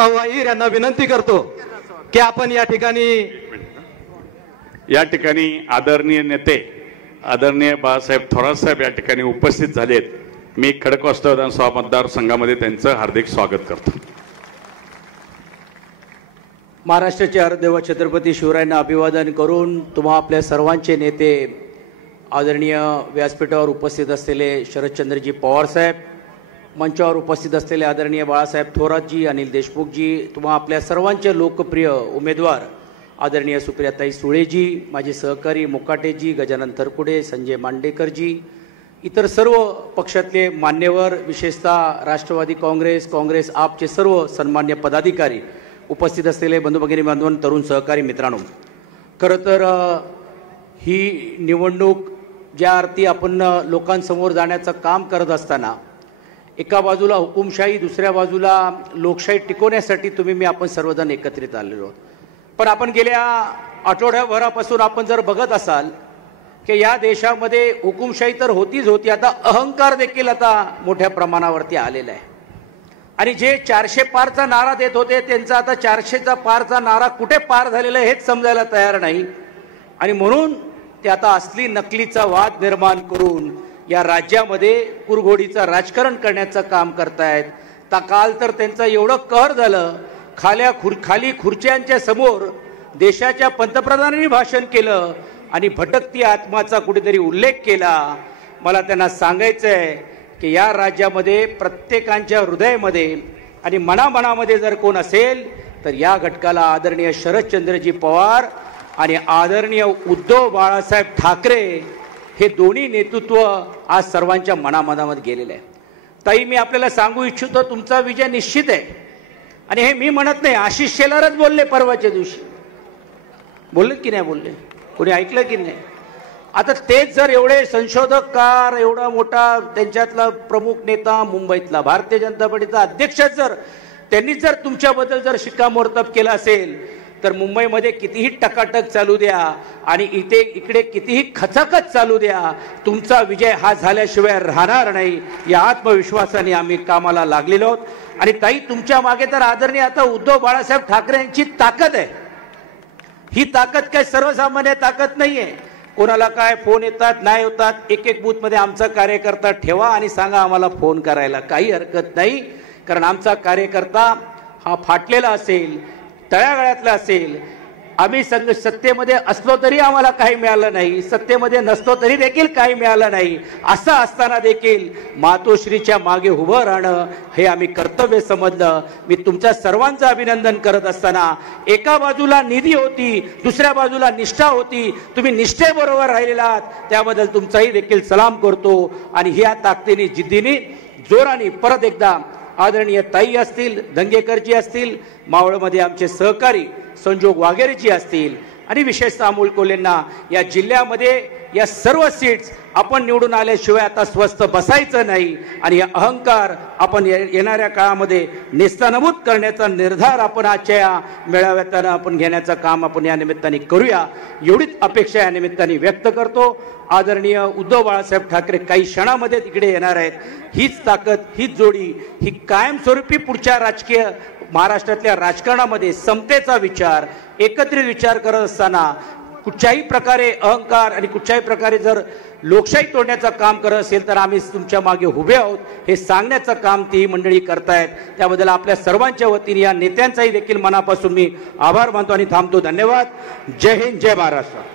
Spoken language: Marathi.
भाऊ आहिर यांना विनंती करतो की आपण या ठिकाणी आदरणीय नेते आदरणीय बाळासाहेब थोरात साहेब या ठिकाणी उपस्थित झालेत। मी खडकवासला विधानसभा मतदारसंघामध्ये त्यांचं हार्दिक स्वागत करतो। महाराष्ट्राचे अर्धदेव छत्रपती शिवरायांना अभिवादन करून तुम्हा आपल्या सर्वांचे नेते आदरणीय व्यासपीठावर उपस्थित असलेले शरदचंद्रजी पवार साहेब, मंचावर उपस्थित असलेले आदरणीय बाळासाहेब थोरातजी, अनिल देशमुखजी, तुम्हा आपल्या सर्वांचे लोकप्रिय उमेदवार आदरणीय सुप्रियाताई सुळेजी, माझे सहकारी मुकाटेजी, गजानन तरकुडे, संजय मांडेकरजी, इतर सर्व पक्षातले मान्यवर, विशेषतः राष्ट्रवादी काँग्रेस आपचे सर्व सन्मान्य पदाधिकारी, उपस्थित असलेले बंधू भगिनी बांधवांनो, तरुण सहकारी मित्रांनो, खरं तर ही निवडणूक ज्या अर्थी आपण लोकांसमोर जाण्याचं काम करत असताना एका बाजूला हुकुमशाही, दुसऱ्या बाजूला लोकशाही टिकवण्यासाठी मी आपण सर्वजण एकत्रित आलेलो आहोत। पण आपण गेल्या आठवड्याभरापासून आपण जर बघत असाल की या देशामध्ये हुकुमशाही तर होतीच होती, आता अहंकार देखील आता मोठ्या प्रमाणावरती आलेला आहे। आणि जे 400 पारचा नारा देत होते त्यांचा आता 400चा पारचा नारा कुठे पार झालेला आहे हेच समजायला तयार नाही। आणि म्हणून ते आता असली नकलीचा वाद निर्माण करून या राज्यामध्ये कुरघोडीचं राजकारण करण्याचं काम करतायत। काल तर त्यांचं एवढं कहर झालं, खाली खुर्च्यांच्या समोर देशाच्या पंतप्रधानांनी भाषण केलं आणि भटकती आत्माचा कुठेतरी उल्लेख केला। मला त्यांना सांगायचं आहे की या राज्यामध्ये प्रत्येकाच्या हृदयामध्ये आणि मनामनामध्ये जर कोण असेल तर या घटकाला आदरणीय शरदचंद्रजी पवार आणि आदरणीय उद्धव बाळासाहेब ठाकरे हे दोन्ही नेतृत्व आज सर्वांच्या मनामनामध्ये गेलेले आहे। ताई, मी आपल्याला सांगू इच्छितो, तुमचा विजय निश्चित आहे। आणि हे मी म्हणत नाही, आशिष शेलारच बोलले परवाच्या दिवशी, बोलले की नाही बोलले, कोणी ऐकलं की नाही? आता तेच जर एवढे संशोधककार, एवढा मोठा त्यांच्यातला प्रमुख नेता, मुंबईतला भारतीय जनता पार्टीचा अध्यक्ष, जर त्यांनी जर तुमच्याबद्दल जर शिक्कामोर्तब केला असेल तर मुंबईमध्ये कितीही टकाटक चालू द्या आणि इकडे कितीही खचाखच चालू द्या, तुमचा विजय हा झाल्याशिवाय राहणार नाही। या आत्मविश्वासाने आम्ही कामाला लागलेलो आहोत। आणि ताई, तुमच्या मागे तर आदरणीय आता उद्धव बाळासाहेब ठाकरे यांची ताकद आहे। ही ताकद काय सर्वसामान्य ताकद नाहीये। कोणाला काय फोन येतात, नाही होतात, एक बूथ मध्ये आमचा कार्यकर्ता ठेवा आणि सांगा आम्हाला फोन करायला, काही हरकत नाही। कारण आमचा कार्यकर्ता हा फाटलेला असेल, तळागाळातला असेल। आम्ही सत्तेमध्ये असलो तरी आम्हाला काही मिळालं नाही, सत्तेमध्ये नसलो तरी देखील काही मिळालं नाही, असं असताना देखील मातोश्रीच्या मागे उभं राहणं हे आम्ही कर्तव्य समजलं। मी तुमच्या सर्वांचं अभिनंदन करत असताना एका बाजूला निधी होती, दुसऱ्या बाजूला निष्ठा होती, तुम्ही निष्ठेबरोबर राहिलेला आहात, त्याबद्दल तुमचाही देखील सलाम करतो। आणि ह्या ताकदीने, जिद्दीने, जोराने परत एकदा आदरणीय ताई असतील, दंगेकरजी असतील, मावळमध्ये आमचे सहकारी संजोग वाघेरेजी असतील आणि विशेषतः अमोल कोल्हेंना या जिल्ह्यामध्ये या सर्व सीट्स आपण निवडून आल्याशिवाय आता स्वस्थ बसायचं नाही। आणि या अहंकार आपण येणाऱ्या काळामध्ये नेस्तनाबूत करण्याचा निर्धार आपण आजच्या मेळाव्यात आपण घेण्याचं काम आपण या निमित्ताने करूया, एवढीच अपेक्षा या निमित्ताने व्यक्त करतो। आदरणीय उद्धव बाळासाहेब ठाकरे काही क्षणामध्ये तिकडे येणार आहेत। हीच ताकद, हीच जोडी, ही कायमस्वरूपी पुढच्या राजकीय महाराष्ट्रातल्या राजकारणामध्ये समतेचा विचार, एकत्रित विचार करत असताना कुठच्याही प्रकारे अहंकार आणि कुठच्याही प्रकारे जर लोकशाही तोडण्याचं काम करत असेल तर आम्ही तुमच्या मागे उभे आहोत हे सांगण्याचं काम ती मंडळी करतायत। त्याबद्दल आपल्या सर्वांच्या वतीने या नेत्यांचाही देखील मनापासून मी आभार मानतो आणि थांबतो। धन्यवाद। जय हिंद, जय महाराष्ट्र।